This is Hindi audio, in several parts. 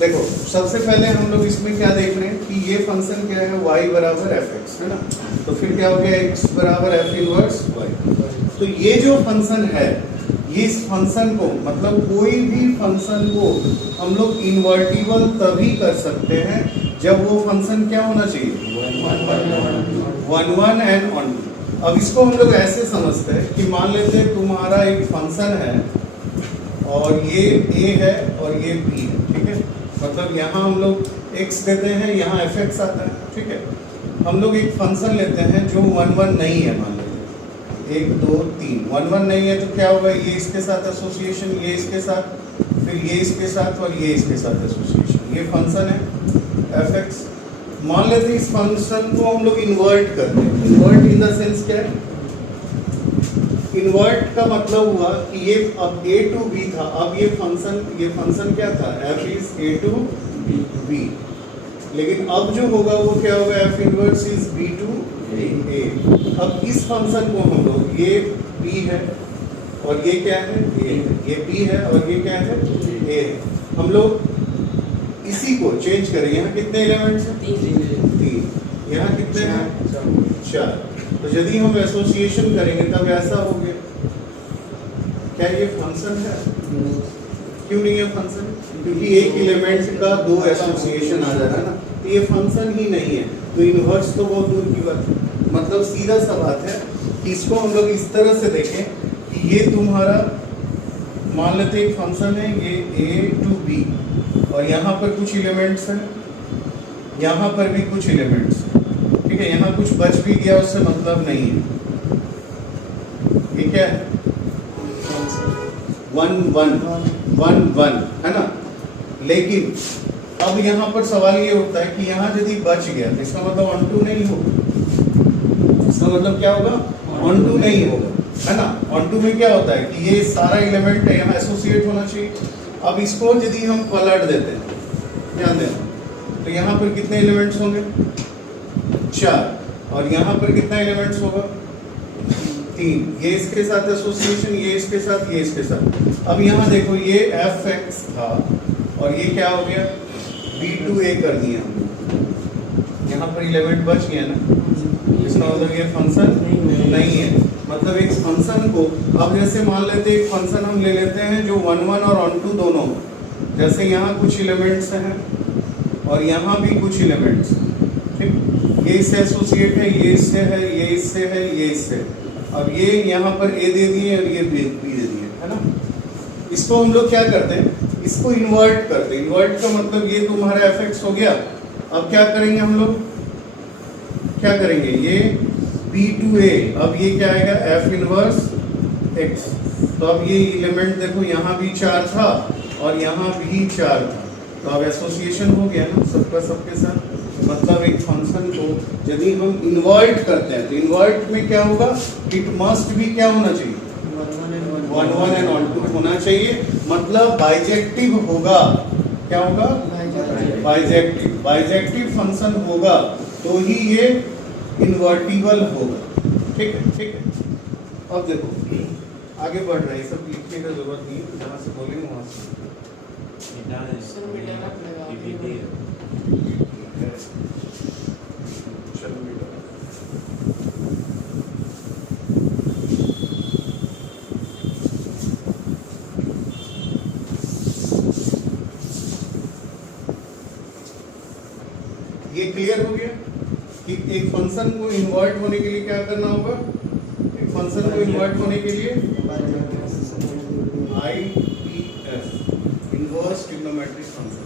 देखो सबसे पहले हम लोग इसमें क्या देख रहे हैं कि ये फंक्शन क्या है, y बराबर एफ एक्स है ना, तो फिर क्या हो गया x बराबर एफ इनवर्स y। तो ये जो फंक्शन है, ये इस फंक्शन को मतलब कोई भी फंक्शन को हम लोग इन्वर्टिबल तभी कर सकते हैं जब वो फंक्शन क्या होना चाहिए, 1 1 एंड ऑन। अब इसको हम लोग ऐसे समझते हैं कि मान लेते हैं तुम्हारा एक फंक्शन है और ये a है और ये b है, ठीक है। मतलब यहाँ हम लोग x देते हैं, यहाँ एफ एक्स आता है, ठीक है। हम लोग एक फंक्शन लेते हैं जो 1 1 नहीं है, मान लेते 1 2 3 1 1 नहीं है, तो क्या होगा, ये इसके साथ एसोसिएशन, ये इसके साथ, फिर ये इसके साथ और ये इसके साथ एसोसिएशन, ये फंक्शन है एफ एक्स। मान लेते हैं इस फंक्शन को हम लोग इन्वर्ट करते हैं। इन्वर्ट इन द सेंस क्या है, इन्वर्ट का मतलब हुआ कि ये अब a टू b था, अब ये फंक्शन क्या था, f is a to b, लेकिन अब जो होगा वो क्या होगा, f inverse is b to a। अब इस फंक्शन को हम लोग, ये b है और ये क्या है, a है, ये b है और ये क्या है, a है। हम लोग इसी को चेंज करें, यहाँ कितने एलिमेंट्स हैं, 3, यहाँ कितने हैं, 4। तो यदि हम एसोसिएशन करेंगे तब ऐसा हो गया, क्या ये फंक्शन है, क्यों नहीं है फंक्शन, क्योंकि एक एलिमेंट का 2 एसोसिएशन आ जा रहा है ना, तो ये फंक्शन ही नहीं है। तो इनवर्स तो बहुत दूर की बात है। मतलब सीधा सा बात है कि इसको हम लोग इस तरह से देखें कि ये तुम्हारा मान लेते एक फंक्शन है, ये a टू b और यहाँ पर कुछ एलिमेंट्स हैं, यहाँ पर भी कुछ एलिमेंट्स, ठीक है। यहाँ कुछ बच भी गया, उससे मतलब नहीं है। ये क्या है, 1 1 1 है ना। लेकिन अब यहाँ पर सवाल ये उठता है कि यहाँ यदि बच गया तो इसका मतलब 1 2 नहीं होगा। इसका मतलब क्या होगा, 1 2 नहीं होगा, है ना। 1 2 में क्या होता है कि ये सारा एलिमेंट है, यहाँ एसोसिएट होना चाहिए। अब इसको यदि हम पलट देते हैं, ध्यान देना, तो यहाँ पर कितने एलिमेंट्स होंगे, 4, और यहाँ पर कितना एलिमेंट्स होगा, 3। ये इसके साथ एसोसिएशन, ये इसके साथ, ये इसके साथ। अब यहाँ देखो, ये एफ एक्स था और ये क्या हो गया, बी टू ए कर दिया हमने। यहाँ पर एलिमेंट बच गया ना, इसका मतलब ये फंक्शन नहीं है। मतलब एक फंक्शन को, अब जैसे मान लेते एक फंक्शन हम ले लेते हैं जो 1 1 और 1 2 दोनों, जैसे यहाँ कुछ एलिमेंट्स हैं और यहाँ भी कुछ एलिमेंट्स, ठीक। ये इससे एसोसिएट है, ये इससे है, ये इससे है, ये इससे। अब ये यहाँ पर a दे दिए और ये b दे दिए, है ना। इसको हम लोग क्या करते हैं, इसको इन्वर्ट करते हैं। इन्वर्ट का मतलब ये तुम्हारा एफ एक्स हो गया। अब क्या करेंगे हम लोग, क्या करेंगे, ये b टू a, अब ये क्या आएगा, f इनवर्स x। तो अब ये एलिमेंट देखो, यहाँ भी 4 था और यहाँ भी 4 था, तो अब एसोसिएशन हो गया ना सबका सबके साथ। मतलब एक फंक्शन को यदि हम इन्वर्ट करते हैं तो इन्वर्ट में क्या होगा, इट मस्ट भी क्या होना चाहिए, 1 1 एंड 1 2 होना चाहिए। मतलब बाइजेक्टिव होगा, क्या होगा, बाइजेक्टिव। बाइजेक्टिव फंक्शन होगा तो ही ये इन्वर्टिबल होगा, ठीक है, ठीक है। अब देखो आगे बढ़ रहे हैं, सब लिखने का जरूरत नहीं, जहाँ से बोलेंगे वहाँ से। ये क्लियर हो गया कि एक फंक्शन को इन्वर्ट होने के लिए क्या करना होगा, एक फंक्शन को इन्वर्ट होने के लिए IPF, इनवर्स ट्रिग्नोमेट्रिक फंक्शन।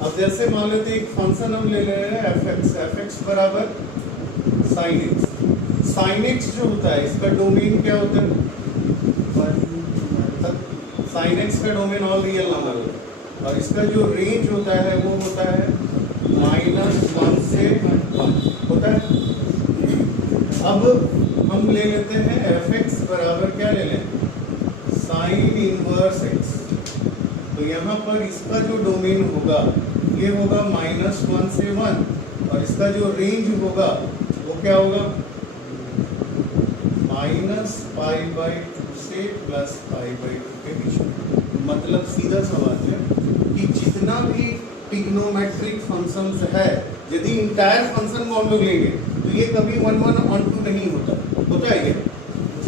अब जैसे मान लेते एक फंक्शन हम ले रहे हैं एफ एक्स बराबर साइन एक्स। साइन एक्स जो होता है इसका डोमेन क्या होता है, साइन एक्स का डोमेन ऑल रियल नंबर होता है और इसका जो रेंज होता है वो होता है -1 से 1 होता है। अब हम ले लेते हैं एफ एक्स बराबर क्या ले लें, साइन इनवर्स एक्स। तो यहाँ पर इसका जो डोमेन होगा ये होगा -1 से 1 और इसका जो रेंज होगा वो क्या होगा, -π/2 से +π/2 के बीच में। मतलब सीधा सा बात है कि जितना भी ट्रिग्नोमेट्रिक फंक्शंस है, यदि इंटायर फंक्शन को हम लोग लेंगे तो ये कभी 1 1 ऑन 2 नहीं होता है क्या?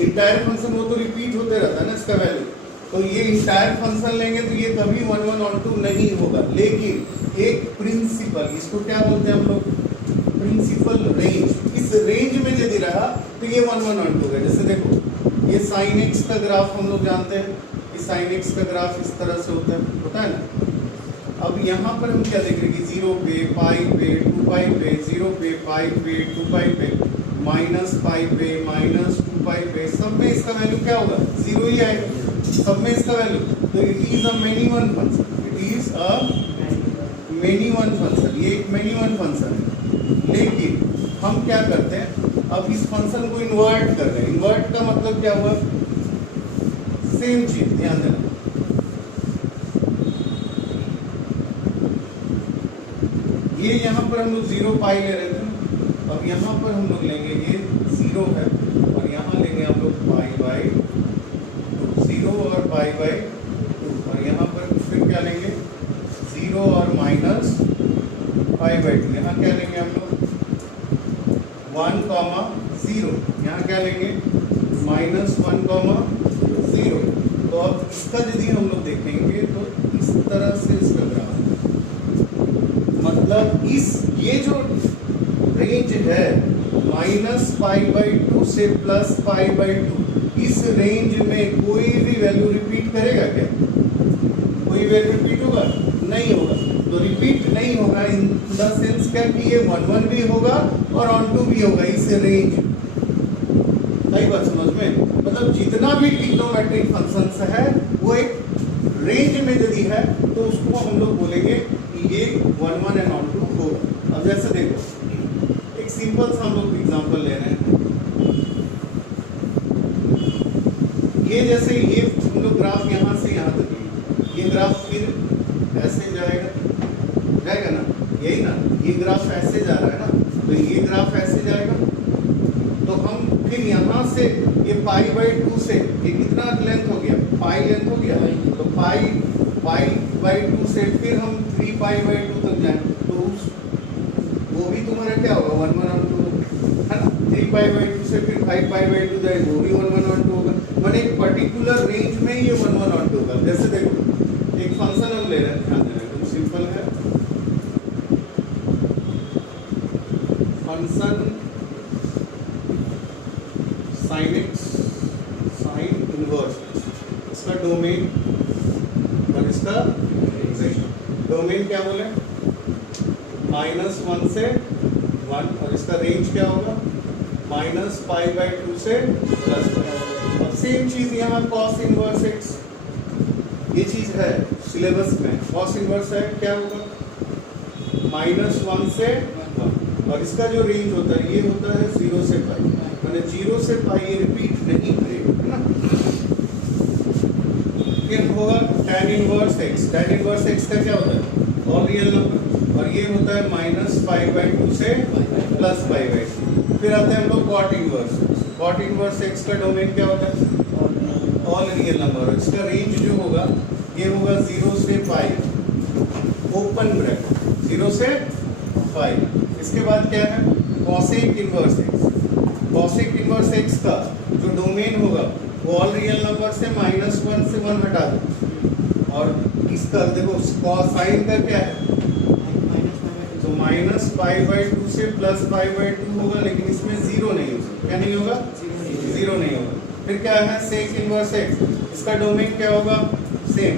इंटायर फंक्शन वो तो रिपीट होते रहता है ना इसका वैल्यू, तो ये इंटायर फंक्शन लेंगे तो ये कभी 1 1 ऑन 2 नहीं होगा। लेकिन एक प्रिंसिपल, इसको क्या बोलते हैं हम लोग? प्रिंसिपल रेंज, इस रेंज में यदि रहा तो ये 1 1 ऑन 2 है। जैसे देखो ये sin x का ग्राफ हम लोग जानते हैं कि sin x का ग्राफ इस तरह से होता है ना। अब यहाँ पर हम क्या देख रहे हैं कि 0 पे, पाई पे, 2 पाई पे, 0 पे, पाई पे, 2 पाई पे, माइनस पाई पे, माइनस 2 पाई पे, सब में इसका वैल्यू क्या होगा? 0 ही आएगा सब में इसका वैल्यू। तो it is a many one function, it is a many one function, ये एक मेनी वन फंक्शन है। लेकिन हम क्या करते हैं, अब इस फंक्शन को इन्वर्ट कर रहे हैं। इन्वर्ट का मतलब क्या हुआ? सेम चीज, ध्यान देना, ये यहाँ पर हम लोग 0 पाई ले रहे थे, अब यहाँ पर हम लोग लेंगे ये 0 है और यहाँ लेंगे हम लोग पाई बाई 2, 0 और पाई बाई 2, और यहाँ पर फिर क्या लेंगे 0 और माइनस पाई बाई 2, यहाँ क्या लेंगे हम लोग 1 कॉमा 0, यहाँ क्या लेंगे माइनस 1 कॉमा 0। तो अब इसका यदि हम लोग देखेंगे तो इस तरह से इसका ग्राफ, मतलब इस ये जो रेंज है माइनस पाई बाई 2 से प्लस पाई बाई 2, इस रेंज में कोई भी वैल्यू रिपीट करेगा क्या? कोई वैल्यू रिपीट होगा? नहीं होगा। तो रिपीट नहीं होगा इन द सेंस क्या कि ये 1 1 भी होगा और ऑन 2 भी होगा इस रेंज। सही बात समझ में? मतलब जितना भी ट्रिग्नोमेट्रिक फंक्शंस है वो एक रेंज में यदि है तो उसको हम लोग बोलेंगे ये 1 1 एंड ऑन 2 होगा। अब जैसे देखो एक सिंपल सा हम लोग एग्जांपल ले रहे हैं, ये जैसे ये हम लोग ग्राफ यहाँ से यहाँ तक लिए, ये ग्राफ फिर ऐसे जाएगा ना, यही ना, ये ग्राफ ऐसे जा रहा है ना, तो ये ग्राफ ऐसे जाएगा, तो हम फिर यहाँ से ये पाई बाई 2 से ये कितना लेंथ हो गया? पाई लेंथ हो गया, तो पाई बाई 2 से फिर हम 3 पाई बाई 2 तक जाएं तो वो भी तुम्हारा क्या होगा 1 1 ऑन 2 है ना। 3 पाई बाई 2 से फिर 5 पाई बाई 2 जाएंगे वो भी 1 1 ऑन 2 होगा। मैंने एक पर्टिकुलर रेंज में ये 1 1 ऑन 2 होगा। जैसे देखो एक फंक्शन हम ले रहे हैं, ध्यान देना एकदम सिंपल है, function sin x sin inverse, इसका डोमेन और इसका डोमेन क्या बोले? -1 से 1, और इसका रेंज क्या होगा? माइनस पाई बाई 2 से प्लस पाई। अब सेम चीज यहाँ cos इनवर्स x, ये चीज है सिलेबस में, cos इनवर्स है क्या होगा? -1 से 1, और इसका जो रेंज होता है ये होता है 0 से पाई, मैंने 0 से पाई ये रिपीट नहीं करेगा है ना। फिर होगा tan inverse x, tan inverse x का क्या होता है? ऑल रियल नंबर, और ये होता है माइनस पाई बाई 2 से प्लस पाई बाई 2। फिर आते हैं हम लोग cot inverse, cot inverse x का डोमेन क्या होता है? ऑल रियल नंबर, और इसका रेंज जो होगा ये होगा 0 से पाई, ओपन ब्रैकेट 0 से पाई। इसके बाद क्या है? cosec inverse x, cosec inverse x का जो डोमेन होगा वो ऑल रियल नंबर से -1 से 1 हटा दो, और इसका देखो साइन का क्या है? तो माइनस पाई बाई 2 से प्लस पाई बाई 2 होगा, लेकिन इसमें 0 नहीं होगा। क्या नहीं होगा? 0 नहीं होगा। फिर क्या है? सेक इनवर्स x, इसका डोमेन क्या होगा? सेम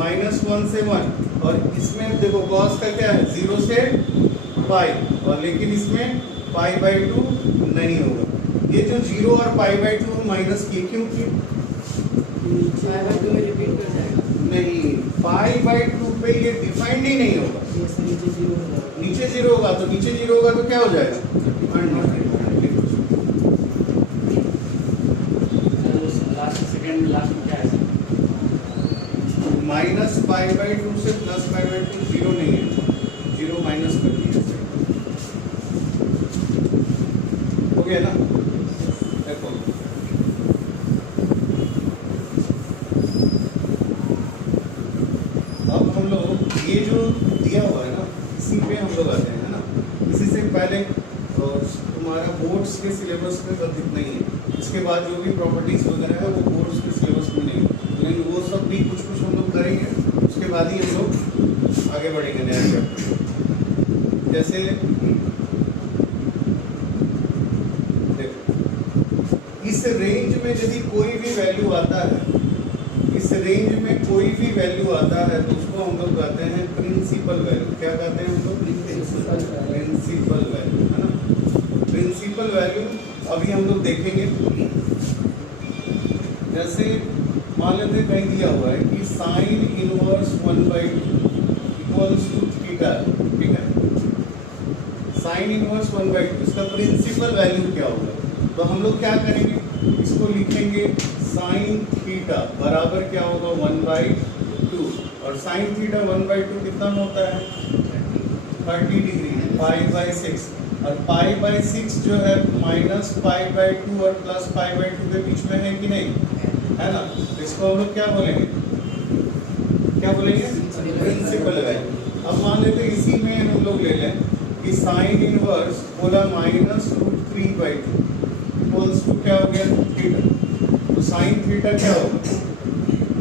-1 से 1, और इसमें देखो cos का क्या है? 0 से पाई, और लेकिन इसमें पाई बाई 2 नहीं होगा। ये जो 0 और पाई बाई 2 माइनस किए, क्यों किए? पाई बाई 2 में रिपीट कर जाएगा नहीं, पाई बाई 2 पे ये डिफाइंड ही नहीं होगा। नीचे 0 होगा, तो नीचे 0 होगा तो क्या हो जाएगा? माइनस पाई बाई 2 से प्लस पाई बाई 2 0 नहीं है, 0 माइनस कर दिया, हो गया ना। देखो अब हम लोग ये जो दिया हुआ है ना, इसी पे हम लोग आते हैं, है ना। इसी से पहले तुम्हारा बोर्ड्स के सिलेबस में बस इतना ही है, इसके बाद जो भी प्रॉपर्टीज वगैरह है वो बोर्ड्स के सिलेबस में नहीं है, लेकिन वो सब भी कुछ कुछ हम लोग करेंगे, उसके बाद ही हम लोग आगे बढ़ेंगे नया चैप्टर। जैसे देखो, इस रेंज में यदि कोई भी वैल्यू आता है, इस रेंज में कोई भी वैल्यू आता है तो उसको हम लोग कहते हैं प्रिंसिपल वैल्यू। क्या कहते हैं हम लोग? प्रिंसिपल वैल्यू, है ना। प्रिंसिपल वैल्यू अभी हम लोग देखेंगे। जैसे मान लेते हैं कहीं दिया हुआ है कि sine inverse 1/2 equals to theta, ठीक है। साइन इनवर्स 1/2 इसका प्रिंसिपल वैल्यू क्या होगा? तो हम लोग क्या करेंगे, इसको लिखेंगे साइन थीटा बराबर क्या होगा 1/2, और साइन थीटा 1/2 कितना होता है 30 डिग्री, π/6, और π/6 जो है -π/2 और +π/2 के बीच में है कि नहीं, है ना। इसको हम लोग क्या बोलेंगे, क्या बोलेंगे? Principal value. अब मान लेते हैं इसी में हम लोग ले लें कि साइन इनवर्स बोला -√3/2 इक्वल्स टू क्या हो गया थीटा। तो साइन थीटा क्या होगा?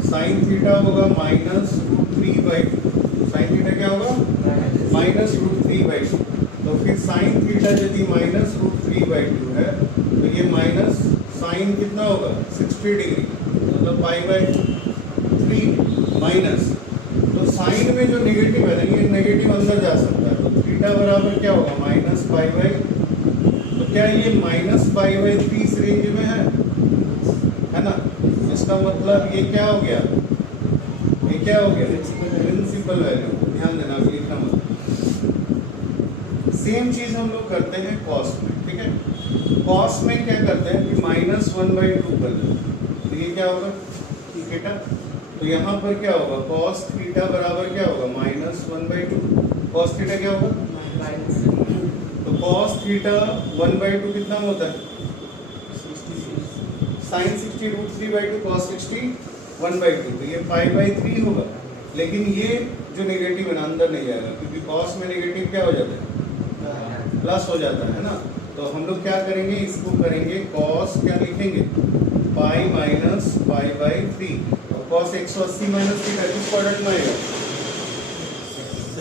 साइन थीटा होगा -√3/2। साइन थीटा क्या होगा? -√3/2। तो फिर साइन थीटा यदि -√3/2 है तो ये माइनस साइन कितना होगा 60 डिग्री, मतलब π/3 माइनस। तो साइन में जो नेगेटिव है ना, ये नेगेटिव अंदर जा सकता है, तो थीटा बराबर क्या होगा -π/, तो क्या ये -π/3 इस रेंज में है ना। इसका मतलब ये क्या हो गया, ये क्या हो गया प्रिंसिपल वैल्यू। ध्यान देना, लिखना मत। सेम चीज हम लोग करते हैं कॉस में, ठीक है। कॉस में क्या करते हैं कि -1/2 कर देते हैं, तो ये क्या होगा थीटा। तो यहाँ पर क्या होगा cos थीटा बराबर क्या होगा -1/2। cos थीटा क्या होगा, तो cos थीटा 1/2 कितना होता है sin 60 √3/2 cos 60 1/2, तो ये π/3 होगा। लेकिन ये जो नेगेटिव है ना अंदर नहीं जाएगा, क्योंकि cos में नेगेटिव क्या हो जाता है प्लस हो जाता है ना। तो हम लोग क्या करेंगे, इसको करेंगे cos, क्या लिखेंगे π - π/3, और cos 180 - थीटा किस क्वाड्रेंट में आएगा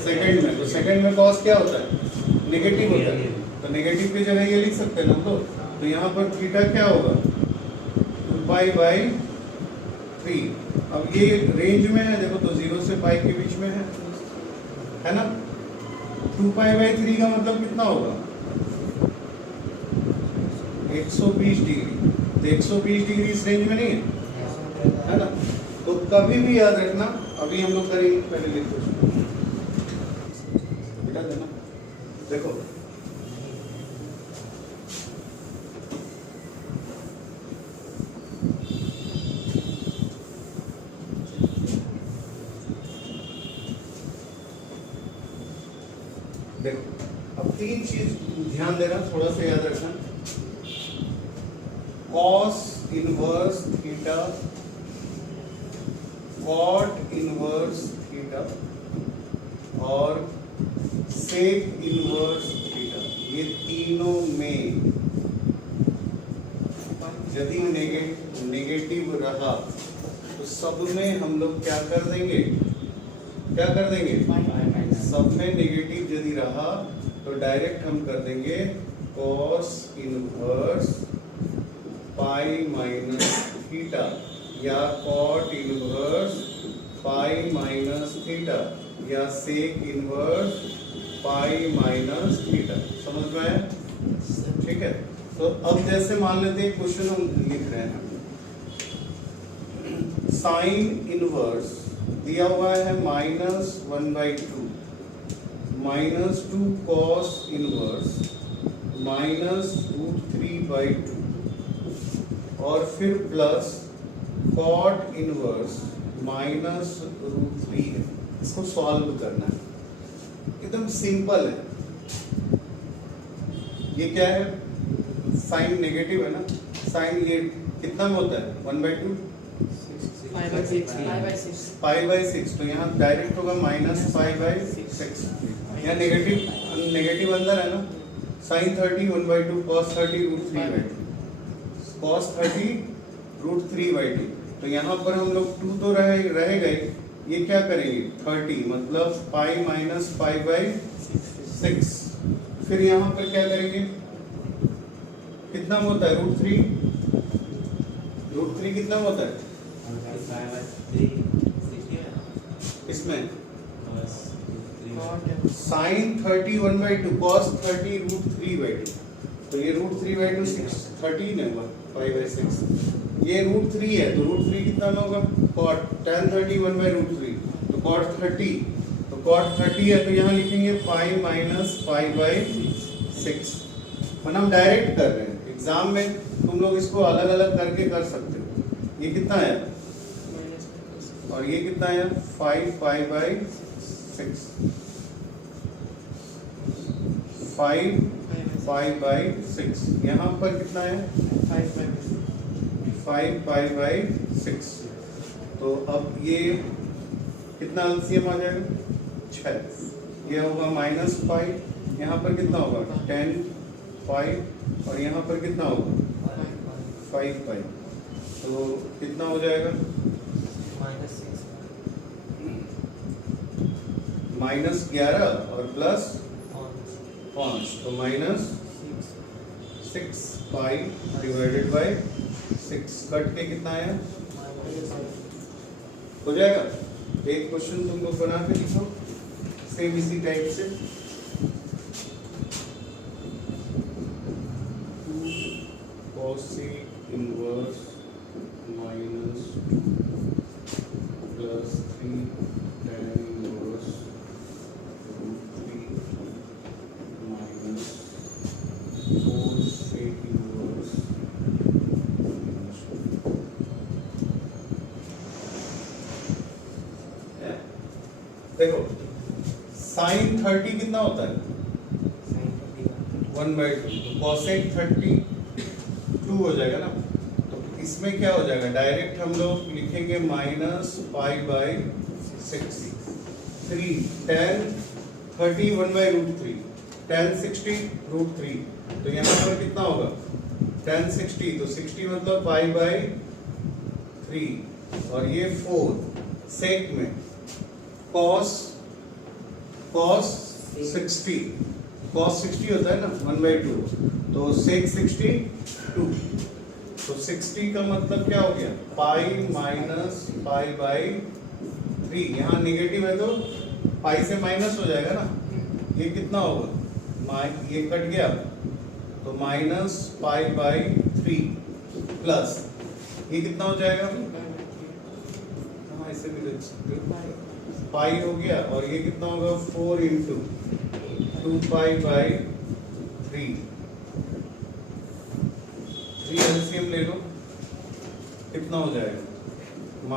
सेकंड में। तो सेकंड में cos क्या होता है नेगेटिव होता है, तो नेगेटिव की जगह ये लिख सकते हैं ना हम लोग। तो यहाँ पर थीटा क्या होगा 2π/3। अब ये रेंज में है देखो, तो 0 से π के बीच में है ना। 2π/3 का मतलब कितना होगा 120 डिग्री, तो 120 डिग्री इस रेंज में नहीं है ना। तो कभी भी याद रखना, अभी हम लोग करेंगे, पहले लिखो बेटा देना। देखो देखो, अब तीन चीज ध्यान देना, थोड़ा सा याद रखना। cos inverse theta, cot inverse theta और sec इनवर्स थीटा, ये तीनों में यदि नेगेटिव रहा तो सब में हम लोग क्या कर देंगे, क्या कर देंगे, सब में नेगेटिव यदि रहा तो डायरेक्ट हम कर देंगे cos inverse pi minus theta या cot inverse pi minus theta या sec inverse pi minus theta. समझ में आया? ठीक है। तो अब जैसे मान लेते हैं क्वेश्चन हम लिख रहे हैं, साइन इनवर्स दिया हुआ है -1/2 -2 cos इनवर्स -√3/2 और फिर प्लस cot इनवर्स -√3 है। इसको सॉल्व करना है, एकदम सिंपल है। ये क्या है, साइन नेगेटिव है ना, साइन ये कितना में होता है 1/2 5/6, तो यहाँ डायरेक्ट होगा -5/6। यहाँ नेगेटिव अंदर है ना, sin 30 1/2, cos 30 √3/2, cos 30 √3/2। तो यहाँ पर हम लोग 2 तो रह गए, ये क्या करेंगे 30 मतलब पाई माइनस 5/6। फिर यहाँ पर क्या करेंगे, कितना होता है √3 कितना होता है इसमें, sin 30 1/2, cos 30 √3/2, तो ये √3/2 13 है 5/6, ये √3 है तो √3 कितना में होगा, cot tan 30 1/√3, तो cot 30, तो cot 30 है तो यहाँ लिखेंगे पाई माइनस 5/6। हम डायरेक्ट कर रहे हैं, एग्जाम में तुम लोग इसको अलग अलग करके कर सकते हो। ये कितना है और ये कितना है 5/6, 5/6, यहाँ पर कितना है 5/6। तो अब ये कितना एलसीएम आ जाएगा 6, ये होगा -5, यहाँ पर कितना होगा 10 5 और यहाँ पर कितना होगा 5/5, तो कितना हो जाएगा -11 और प्लस 5, तो -6π/6 कट के कितना है हो जाएगा। एक क्वेश्चन तुम लोग बना के लिखो सेम इसी टाइप से, 2 cosec inverse -2 plus 3 tan inverse √3 minus 4 sec inverse देखो sin 30 कितना होता है 1/2, तो cosec 30 2 हो जाएगा ना, तो इसमें क्या हो जाएगा डायरेक्ट हम लोग लिखेंगे -π/6, 3 tan 30 1/√3, tan 60 √3, तो यहाँ पर कितना होगा tan 60, तो 60 मतलब π/3 और ये 4 sec में cos 60 होता है ना 1/2, तो sec 60 2, तो 60 का मतलब क्या हो गया पाई माइनस π/3, यहाँ नेगेटिव है तो पाई से माइनस हो जाएगा ना, ये कितना होगा ये कट गया तो -π/3 प्लस ये कितना हो जाएगा, ऐसे भी लिख सकते हो पाई हो गया और ये कितना होगा 4 × 2π/3, 3 एलसीएम ले लो कितना हो जाएगा -π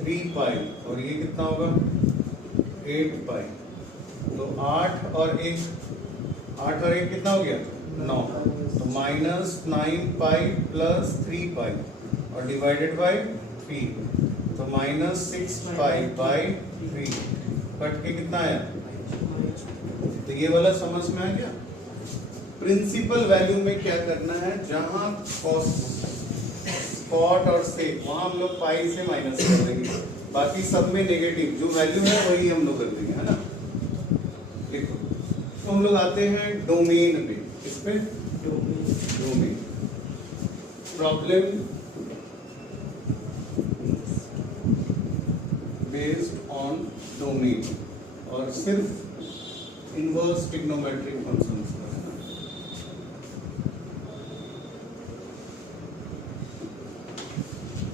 3π और ये कितना होगा 8π, तो 8 और 1 कितना हो गया 9, तो -9π + 3π और डिवाइडेड बाय 3, तो -6π/3 कट के कितना आया, तो ये वाला समझ में आ गया। प्रिंसिपल वैल्यू में क्या करना है, जहां कॉट और सेक वहां हम लोग पाई से माइनस कर देंगे, बाकी सब में नेगेटिव जो वैल्यू है वही हम लोग कर देंगे, है ना। देखो तो हम लोग आते हैं डोमेन पे, इस पे domain problem based on domain और सिर्फ इनवर्स ट्रिग्नोमेट्रिक फंक्शंस का, है ना।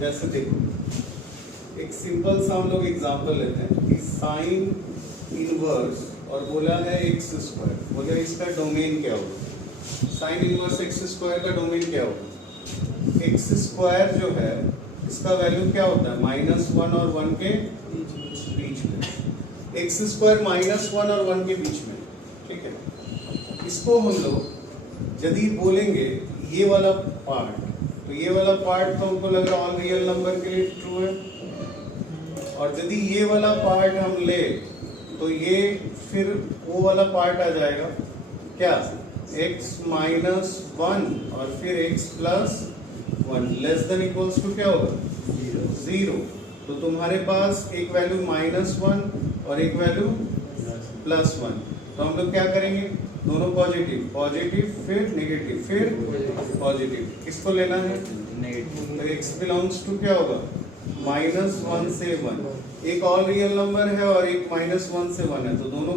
जैसे देखो एक सिंपल सा हम लोग एग्जांपल लेते हैं कि साइन इनवर्स और बोला है x², बोले इसका डोमेन क्या होगा, साइन इनवर्स x² का डोमेन क्या होगा, x² जो है इसका वैल्यू क्या होता है -1 और 1 के बीच में, x² -1 और 1 के बीच में, ठीक है। इसको हम लोग यदि बोलेंगे ये वाला पार्ट तो ये वाला पार्ट तो हमको लग रहा है ऑल रियल नंबर के लिए ट्रू है, और यदि ये वाला पार्ट हम ले तो ये फिर वो वाला पार्ट आ जाएगा क्या, x माइनस 1 और फिर x plus 1 less than equals to क्या होगा, 0। तो तुम्हारे पास एक वैल्यू -1 और एक वैल्यू +1, तो हम लोग क्या करेंगे, दोनों पॉजिटिव पॉजिटिव फिर नेगेटिव फिर पॉजिटिव, किसको लेना है नेगेटिव, तो x बिलोंग्स टू क्या होगा -1 से 1, एक ऑल रियल नंबर है और एक -1 से 1 है, तो दोनों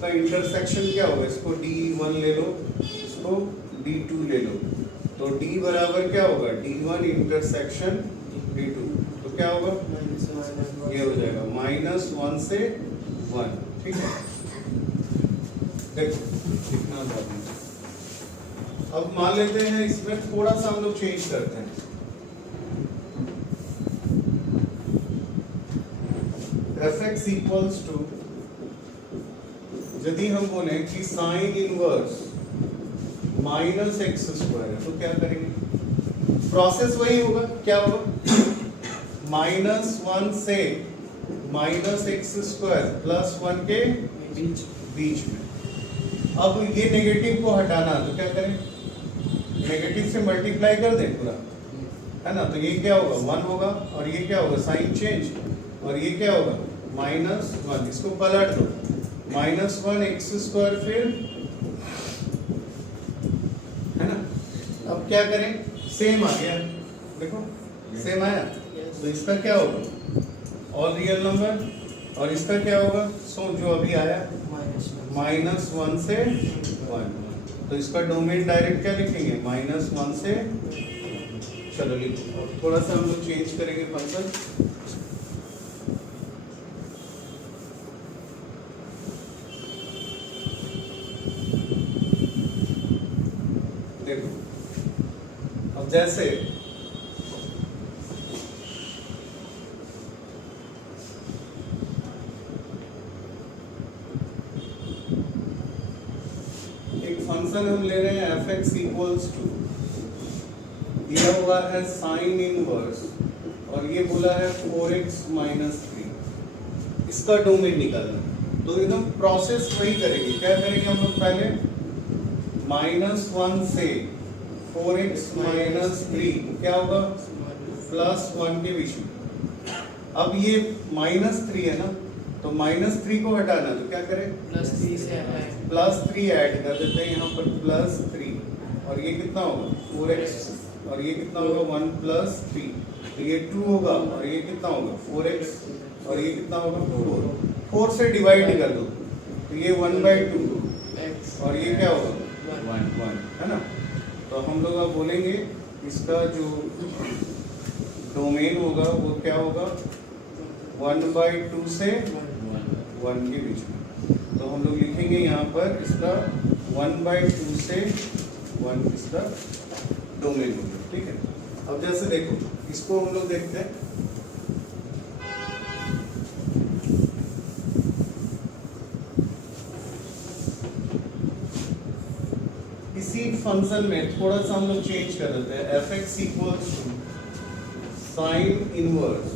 का इंटरसेक्शन क्या होगा, इसको d1 ले लो, इसको d2 ले लो, तो d बराबर क्या होगा, d1 इंटरसेक्शन d2, तो क्या होगा, ये हो जाएगा -1 से 1, ठीक है। देखो कितना बात, अब मान लेते हैं इसमें थोड़ा सा हम लोग चेंज करते हैं, fx इक्वल्स टू, यदि हम बोले कि साइन इनवर्स -x² है तो क्या करेंगे, प्रोसेस वही होगा, क्या होगा, -1 से -x² +1 के बीच में। अब ये नेगेटिव को हटाना तो क्या करें, नेगेटिव से मल्टीप्लाई कर दें पूरा, है ना, तो ये क्या होगा 1 होगा, और ये क्या होगा साइन चेंज, और ये क्या होगा -1, इसको पलट दो, -1x² फिर, है ना। अब क्या करें, सेम आ गया, देखो सेम आया, तो इसका क्या होगा ऑल रियल नंबर, और इसका क्या होगा, सो जो अभी आया -1 से 1, तो इसका डोमेन डायरेक्ट क्या लिखेंगे, -1 से, चलो लिखो, थोड़ा सा हम लोग चेंज करेंगे फंक्शन, देखो अब जैसे एक फंक्शन हम ले रहे हैं fx इक्वल्स टू, दिया हुआ है साइन इनवर्स और ये बोला है 4x माइनस 3, इसका डोमेन निकालना, तो एकदम प्रोसेस वही करेंगे, क्या करेंगे हम लोग पहले -1 से 4x माइनस 3 क्या होगा +1 के बीच में, अब ये -3 है ना, तो -3 को हटाना तो क्या करें, +3 से +3 ऐड कर देते हैं यहाँ पर +3, और ये कितना होगा 4x, और ये कितना होगा 1 + 3, तो ये 2 होगा, और ये कितना होगा 4x, और ये कितना होगा 4 से डिवाइड कर दो, तो ये 1/2, और ये क्या होगा 1, है ना। तो हम लोग अब बोलेंगे इसका जो डोमेन होगा वो क्या होगा 1/2 से 1 के बीच में, तो हम लोग लिखेंगे यहाँ पर इसका 1/2 से 1 इसका डोमेन होगा, ठीक है। अब जैसे देखो इसको हम लोग देखते हैं, इसी फंक्शन में थोड़ा सा हम लोग चेंज कर देते हैं, fx equals to sine inverse,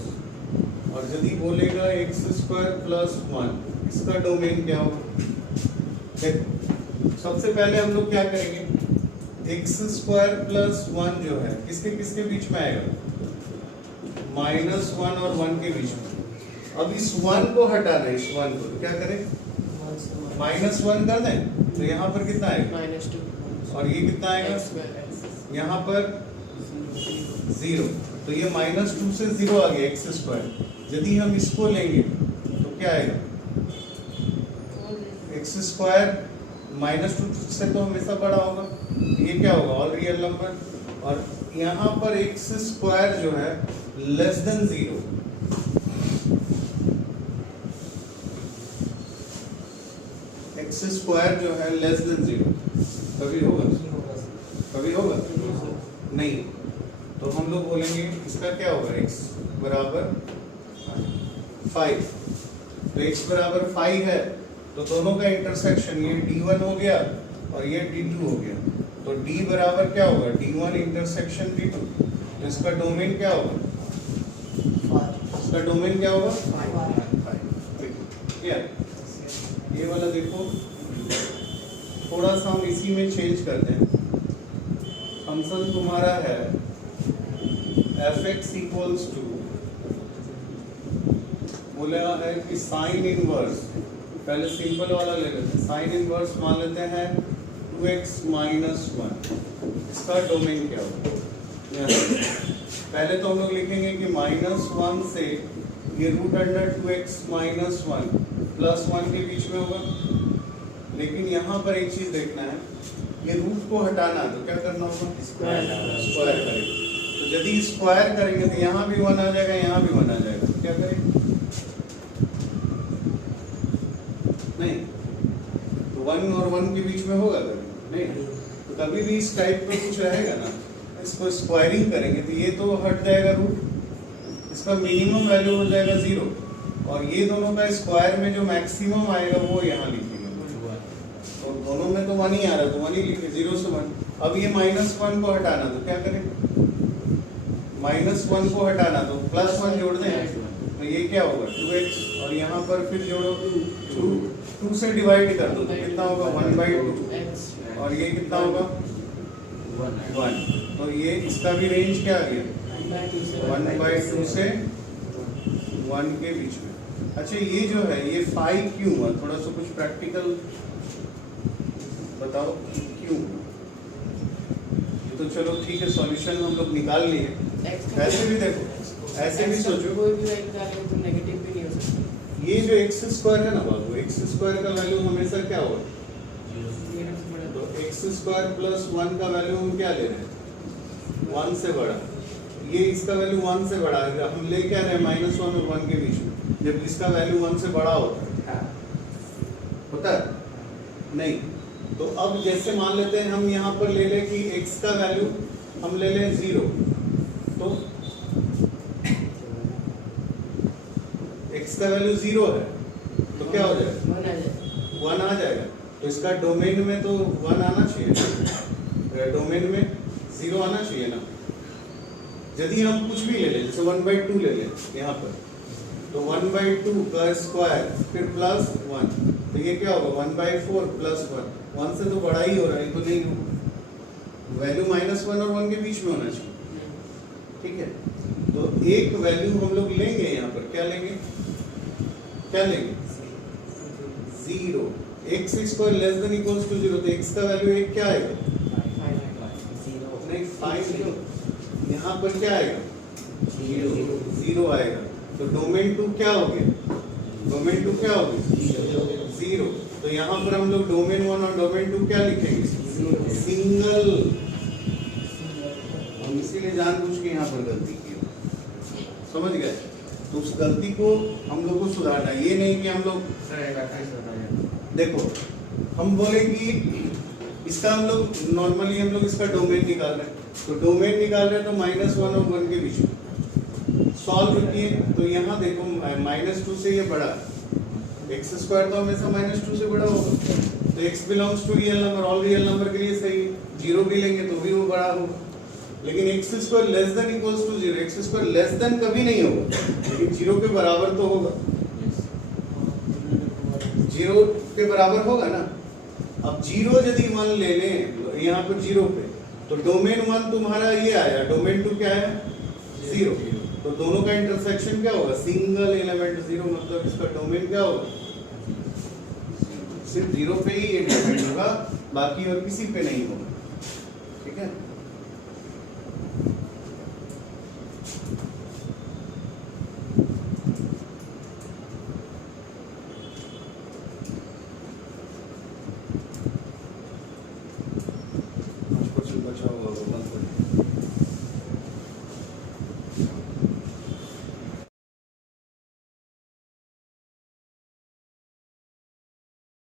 और यदि बोलेगा x² + 1, इसका डोमेन क्या होगा, देखो सबसे पहले हम लोग क्या करेंगे, x² + 1 जो है किसके किसके बीच में आएगा, -1 और 1 के बीच में। अब इस 1 को हटाना है, इस 1 को तो क्या करें, -1 कर दें, तो यहाँ पर कितना आएगा -2, और ये कितना आएगा यहाँ पर 0, तो ये -2 से 0 आ गया x², यदि हम इसको लेंगे तो क्या आएगा x² -2 से तो हमेशा बड़ा होगा, ये क्या होगा ऑल रियल नंबर, और यहाँ पर x² जो है लेस देन 0, x² जो है लेस देन 0, कभी होगा नहीं, तो हम लोग बोलेंगे इसका क्या होगा x बराबर 5, तो x बराबर 5 है, तो दोनों का इंटरसेक्शन ये d1 हो गया और ये d2 हो गया, तो d बराबर क्या होगा d1 इंटरसेक्शन d2, तो इसका डोमेन क्या होगा? इसका डोमेन क्या होगा? 5। क्लियर? ये वाला देखो, थोड़ा सा हम इसी में चेंज करते हैं। फंक्शन तुम्हारा है fx इक्वल्स टू, बोला है कि साइन इनवर्स, पहले सिंपल वाला ले लेते हैं, साइन इनवर्स मान लेते हैं 2x माइनस 1। इसका डोमेन क्या होगा? पहले तो हम लोग लिखेंगे कि -1 से ये root under 2x minus 1 plus 1 के बीच में होगा। लेकिन यहाँ पर एक चीज देखना है, ये रूट को हटाना है तो क्या करना होगा? स्क्वायर करेंगे। तो यदि स्क्वायर करेंगे तो यहाँ भी 1 आ जाएगा, यहाँ भी 1 आ जाएगा, तो क्या करेंगे? नहीं, तो 1 और 1 के बीच में होगा कभी? नहीं। तो कभी भी इस टाइप का कुछ रहेगा ना, इसको स्क्वायरिंग करेंगे तो ये तो हट जाएगा रूट, इसका मिनिमम वैल्यू हो जाएगा 0, और ये दोनों का स्क्वायर में जो मैक्सिमम आएगा वो यहाँ लिखेंगे। तो दोनों में तो 1 ही आ रहा है तो 1 ही लिखे, 0 से 1। अब ये -1 को हटाना तो क्या करें? -1 को हटाना तो +1 जोड़ दें, तो ये क्या होगा? 2x, और यहाँ पर फिर जोड़ो 2 से डिवाइड कर दो तो कितना होगा? 1/2, और ये कितना होगा? 1। तो ये इसका भी रेंज क्या आ गया? 1/2 से 1 के बीच में। अच्छा, ये जो है ये 5 क्यों हुआ? थोड़ा सा कुछ प्रैक्टिकल बताओ क्यों? ये तो चलो ठीक है, सॉल्यूशन हम लोग निकाल लिए। ऐसे भी देखो, ऐसे भी सोचो, कोई भी वैल्यू डालेंगे तो नेगेटिव भी नहीं हो सकता। ये जो x स्क्वायर है ना बाबू, x स्क्वायर का वैल्यू हमेशा क्या होगा? तो x स्क्वायर प्लस 1 का वैल्यू हम क्या ले रहे हैं? 1 से बड़ा। ये इसका वैल्यू 1 से बड़ा है, हम ले क्या रहे हैं? -1 और 1 के बीच में, जब इसका वैल्यू 1 से बड़ा होता है नहीं। तो अब जैसे मान लेते हैं हम यहाँ पर ले लें कि x का वैल्यू हम ले लें 0, तो x का वैल्यू 0 है तो क्या हो जाएगा? 1 आ जाएगा। तो इसका डोमेन में तो 1 आना चाहिए, डोमेन में 0 आना चाहिए ना। यदि हम कुछ भी ले लें, जैसे 1/2 ले लें यहाँ पर, तो 1/2 का स्क्वायर फिर प्लस 1, तो ये क्या होगा? 1/4 प्लस 1। 1 से तो बड़ा ही हो रहा है, तो नहीं होगा। वैल्यू -1 और 1 के बीच में होना चाहिए, ठीक है। तो एक वैल्यू हम लोग लेंगे यहाँ पर, क्या लेंगे? 0। x square less than equals to 0, तो x का वैल्यू 1 क्या आएगा? नहीं, 5 नहीं, यहाँ पर क्या आएगा? 0 आएगा। तो डोमेन 2 क्या हो गया? डोमेन 2 क्या हो गया? 0। तो यहाँ पर हम लोग डोमेन 1 और डोमेन 2 क्या लिखेंगे? सिंगल। हम इसीलिए जानबूझ के यहाँ पर गलती की, समझ गए? तो उस गलती को हम लोग को सुधारना, ये नहीं कि हम लोग देखो हम बोले कि इसका हम लोग नॉर्मली हम लोग इसका डोमेन निकाल रहे हैं, तो डोमेन निकाल रहे हैं तो -1 और 1 के बीच में सॉल्व किए, तो यहाँ देखो -2 से ये बड़ा है, x स्क्वायर तो हमेशा -2 से बड़ा होगा, तो x belongs to real number, all real number के लिए सही। 0 भी लेंगे तो भी वो बड़ा होगा, लेकिन x square less than equals to 0, x square less than कभी नहीं होगा, लेकिन 0 के बराबर तो होगा, 0 के बराबर होगा ना। अब 0 यदि 1 ले लें यहाँ पर 0 पे, तो डोमेन 1 तुम्हारा ये आया, डोमेन 2 क्या है? 0। तो दोनों का इंटरसेक्शन क्या होगा? सिंगल एलिमेंट 0, मतलब इसका डोमेन क्या होगा? सिर्फ 0 पे ही ये डिपेंड होगा, बाकी और किसी पे नहीं होगा, ठीक है।